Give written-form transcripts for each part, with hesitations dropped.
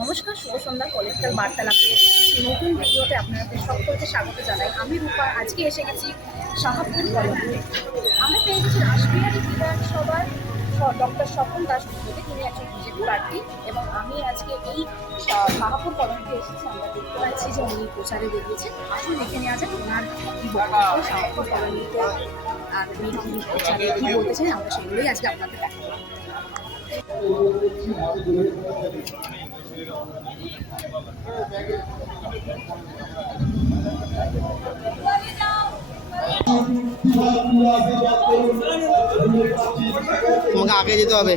নমস্কার, শুভ সন্ধ্যা। পলিটিক্যাল বার্তালাপের একটি নতুন ভিডিওতে আপনাদের সকলকে স্বাগত জানাই। আমি রূপা। আজকে এসে গেছি শাহাপুর কলোনিতে। আমরা পেয়ে গেছি রাসবিহারী বিধানসভার ডক্টর স্বপন দাশগুপ্তকে। তিনি একজন বিজেপি প্রার্থী এবং আমি আজকে এই শাহাপুর কলোনিতে এসেছি। আমরা দেখতে পাচ্ছি যে উনি প্রচারে বেরিয়েছেন। আসুন দেখে নেওয়া যাক ওনার কি বক্তব্য শাহাপুর কলোনিতে, আর উনি কি প্রচারে কী বলতেছেন আমরা সেগুলোই আজকে আপনাদের দেখাবো। তোমাকে আগে যেতে হবে।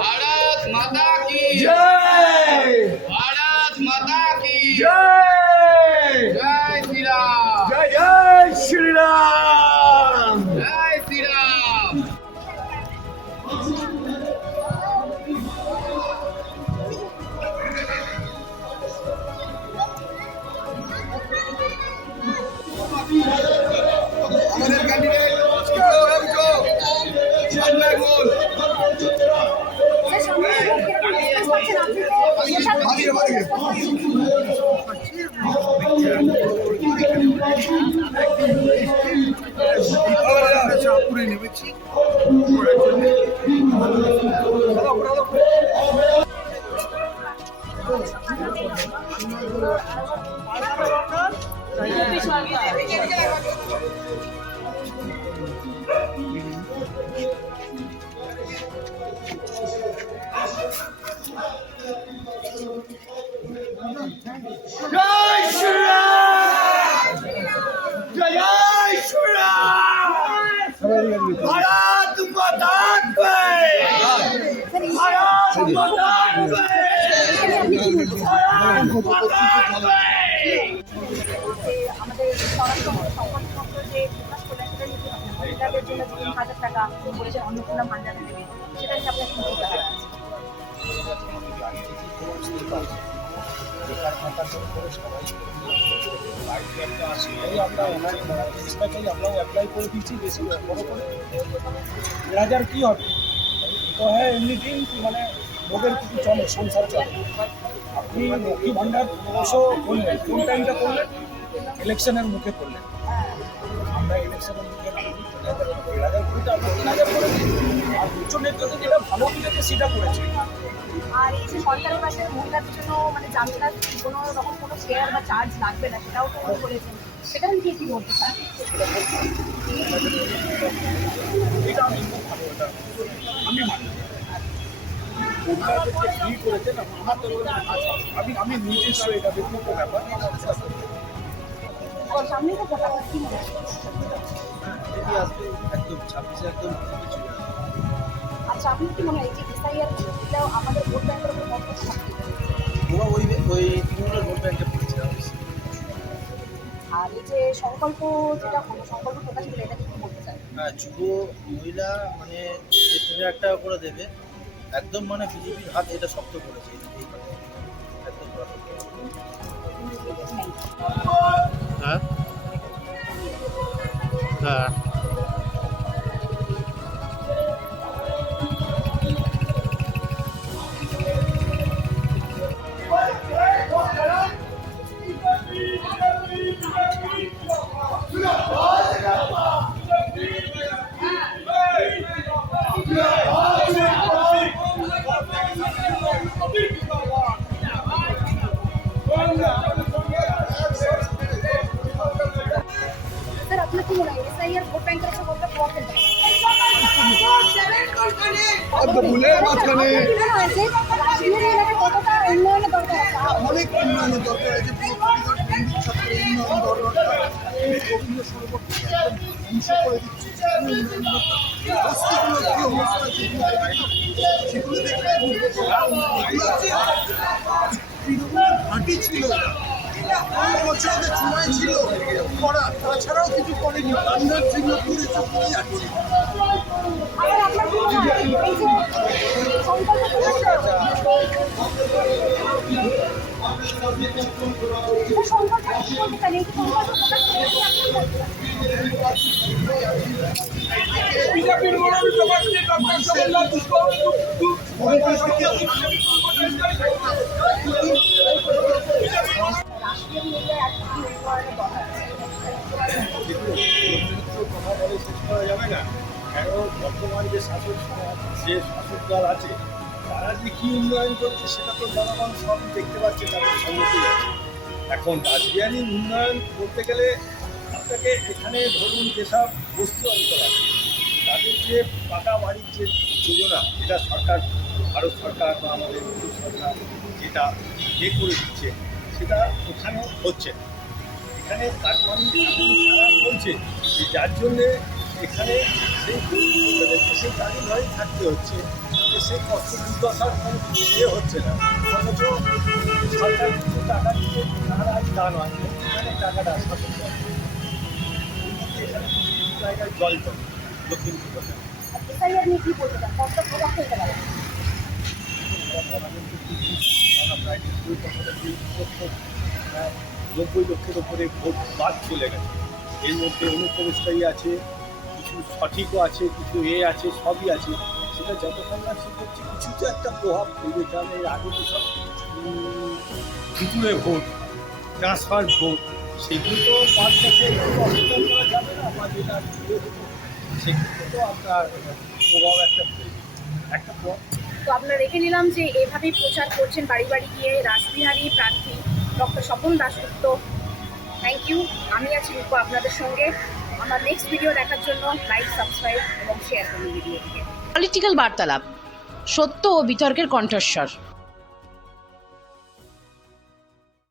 भारत माता की जय, भारत माता की जय, जय श्री राम, जय जय श्री राम। जय श्री राम। আমাদের ক্যান্ডিডেট সঞ্জয় গোল পুরে নেমেছি जय श्री राम, जय जय श्री राम। भारत माता की, भारत माता की, भारत माता की। আমাদের স্বরাষ্ট্র সংবাদপত্র যে প্রকাশ করলেন সেটা নিয়ে মহিলাদের জন্য 3,000 টাকা বলেছেন অন্নপূর্ণা ভান্ডারে দেবে, সেটা নিয়ে আপনার কি বক্তব্য আছে? বেকার ভাতার করে সবাই বাড়িতে একটা আছে, এই আমরা ওনার চেষ্টাটাই আমরাও অ্যাপ্লাই করে দিচ্ছি বেশি বড় করে। 1,000 কী হবে তো হ্যাঁ এমনিতেই মানে লোকের কিছু চলে, সংসার চলে। আপনি লক্ষ্মী ভাণ্ডার অবশ্য করলেন, কোন টাইমটা করলেন? ইলেকশনের মুখে করলেন। আমরা ইলেকশনের মুখে 1,000 কোটিটা আমরা 1,000 করে দিই। আর উচ্চ নেতৃত্বে যেটা ভালো বুঝেছে সেটা করেছে। আর এই যে সরকারি বাসের মহিলাদের জন্য মানে যাত্রার কোনো রকম কোনো শেয়ার বা চার্জ লাগবে না, সেটাও তো উনি বলেছেন, সেটা নিয়ে কি বলতে চান? এটা আমি খুব ভালো, এটা আমি মানি। ওনারা যে ফ্রি করেছেন আমার তো আমি নিজস্ব এটা ব্যক্তিগত ব্যাপার। সামনেই তো ভোট, আপনার কি মনে হয়? যদি আসবে একদম 26-এ একদম আচ্ছা, আপনি কি মনে হয় এই যে এসআইআর এটাও আমাদের ভোট ব্যাংকের উপর কতটা থাকবে? ওরা ওই তৃণমূলের ভোট ব্যাংকে পড়েছে। আর এই যে সংকল্প যেটা হলো, সংকল্প প্রকাশ হলো, এটা কি বলতে চান? হ্যাঁ, যুব মহিলা মানে যে 3,000 টাকা করে দেবে, একদম মানে বিজেপির হাত এটা শক্ত করেছে একদম। হ্যাঁ হ্যাঁ স্যার, আপনার কি মনে হয় এসআইআর ভোট ব্যাংকের উপর কতটা প্রভাব ফেলবে? ভুলের মাঝখানে রাজনীতি এলাকায় কতটা উন্নয়নের দরকার আছে? অনেক উন্নয়নের দরকার আছে। উন্নয়ন দরকার। গোবিন্দ সরোবর একদম ধ্বংস করে দিচ্ছে। বস্তিগুলো কি অবস্থা, সেগুলো দেখলে তৃণমূলের ঘাঁটি ছিল। 5 বছরের সময় ছিল করা, তাছাড়াও কিছু করেনি। কান্নার চিহ্ন করেছে বলেই আছে। আপনার কি মনে হয় এই যে সংকল্প প্রকাশ করেন এই সংকল্প প্রকাশ করে কি আপনার বক্তব্য? বিজেপির মনোনীত প্রার্থী ডক্টর শোভনলাল দুষ্কর রাষ্ট্রীয় মিডিয়ায় আর কি উন্নয়নের কথা আছে? কথা বলে শেষ করা যাবে না। কারণ বর্তমান যে শাসক দল আছে তারা যে কি উন্নয়ন করছে সেটা তো জনগণ সব দেখতে পাচ্ছে, তাদের সম্মতি আছে। এখন রাসবিহারী উন্নয়ন করতে গেলে আপনাকে এখানে ধরুন যেসব বস্তি অঞ্চল আছে তাদের যে পাকা বাড়ির যে যোজনা, যেটা সরকার, ভারত সরকার বা আমাদের মোদী সরকার যেটা করে দিচ্ছে, সেটা ওখানেও হচ্ছে না। এখানে কাঠমান্ডু ছাড়া চলছে, যে যার জন্যে এখানে সেই গরিবদেরকে সেই গাড়ি ঘরেই থাকতে হচ্ছে, তাতে সেই কষ্ট দুর্দশার কোনো ইয়ে হচ্ছে না। অথচ সরকার কিছু টাকা দিতে তারা আজ তা নয়, এখানে টাকাটা শাসন করে। এখানে কিছু জায়গায় জল চলে দক্ষিণপূর্ব এসআইআর নিয়ে কি বলতে চান? কতটা প্রভাব ফেলতে পারে? প্রায় 90 লক্ষের উপরে ভোট বাদ চলে গেছে। এর মধ্যে অনুপ্রবেশকারী আছে, কিছু সঠিকও আছে, কিছু আছে, সবই আছে। সেটা যতক্ষণ না ঠিক হচ্ছে কিছু তো একটা প্রভাব ফেলবে। কারণ এর আগে তো সব ভিতরে ভোট, ট্রান্সফার ভোট, সেগুলো তো বাদ গেছে, এগুলো অস্বীকার করা যাবে না। বা যেটা সেগুলো তো আপনার প্রভাব একটা ফেলবে, একটা প্রভাব। তো আপনারা রেখে নিলাম যে এভাবেই প্রচার করছেন বাড়ি বাড়ি গিয়ে রাসবিহারী প্রার্থী doctor Swapan Dasgupta. Thank you. আমি আছি রূপা আপনাদের সঙ্গে। আমার নেক্সট ভিডিও দেখার জন্য লাইক, সাবস্ক্রাইব এবং শেয়ার করুন ভিডিওটিকে। পলিটিক্যাল বার্তালাপ, সত্য ও বিতর্কের কণ্ঠস্বর।